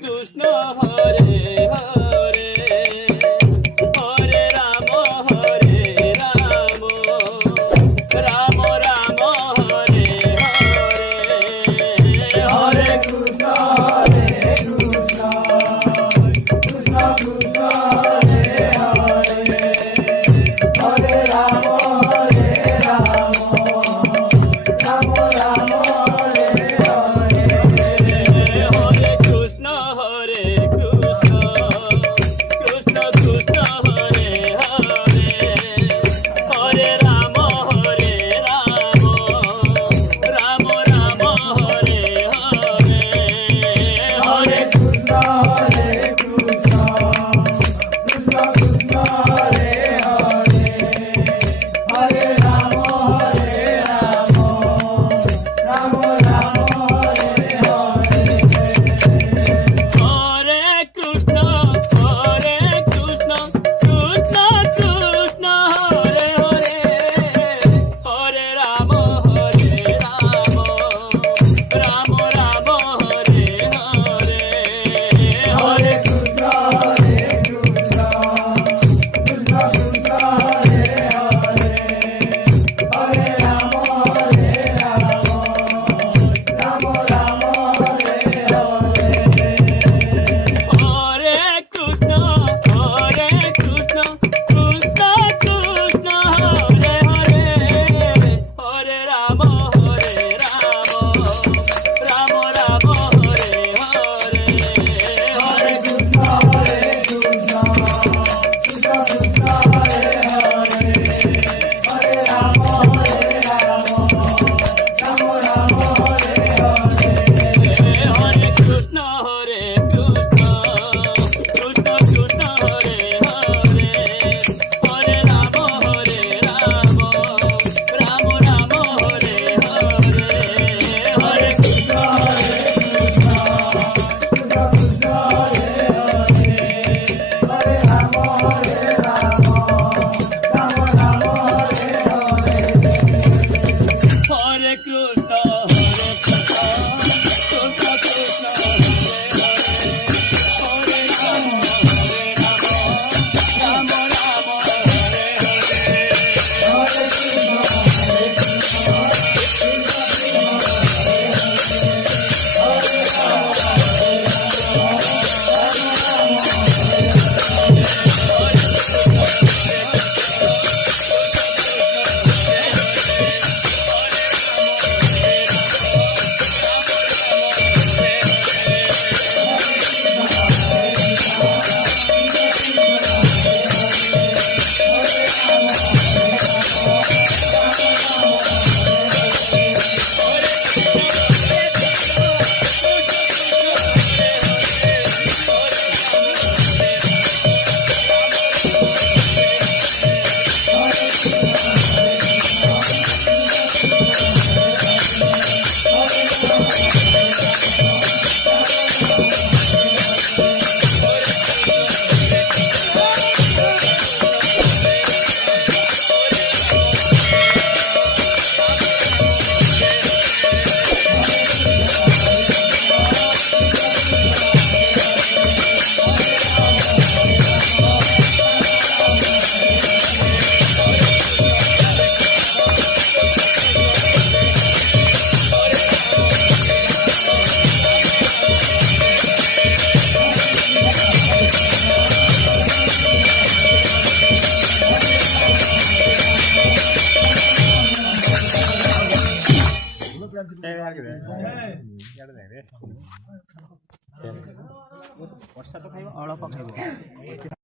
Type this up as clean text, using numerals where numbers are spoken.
কৃষ্ণ হরে হরে হরে রাম রাম রাম হরে হরে হরে কৃষ্ণ হরে কৃষ্ণ কৃষ্ণ কৃষ্ণ হরে হরে হরে রাম রাম রাম হরে হরে হরে কৃষ্ণ হরে কৃষ্ণ কৃষ্ণ কৃষ্ণ হরে হরে হরে রাম রাম রাম হরে হরে হরে কৃষ্ণ হরে কৃষ্ণ কৃষ্ণ কৃষ্ণ হরে হরে হরে রাম রাম রাম হরে হরে হরে কৃষ্ণ কৃষ্ণ কৃষ্ণ হরে হরে হরে রাম রাম রাম হরে হরে হরে কৃষ্ণ হরে কৃষ্ণ কৃষ্ণ কৃষ্ণ হরে হরে হরে রাম রাম রাম হরে হরে হরে কৃষ্ণ কৃষ্ণ কৃষ্ণ কৃষ্ণ হরে হরে হরে রাম রাম রাম হরে হরে হরে কৃষ্ণ হরে কৃষ্ণ কৃষ্ণ কৃষ্ণ হরে হরে হরে রাম রাম রাম হরে হরে হরে কৃষ্ণ হরে কৃষ্ণ কৃষ্ণ কৃষ্ণ হরে হরে হরে রাম রাম রাম হরে হরে হরে কৃষ্ণ হরে কৃষ্ণ কৃষ্ণ কৃষ্ণ হরে হরে হরে রাম রাম রাম হরে হরে হরে কৃষ্ণ হরে কৃষ্ণ কৃষ্ণ কৃষ্ণ হরে হরে রাম রাম রাম হরে হরে হরে কৃষ্ণ হরে কৃষ্ণ ବର୍ଷା ତ ଖାଇବ ଅଳପ ଖାଇବ।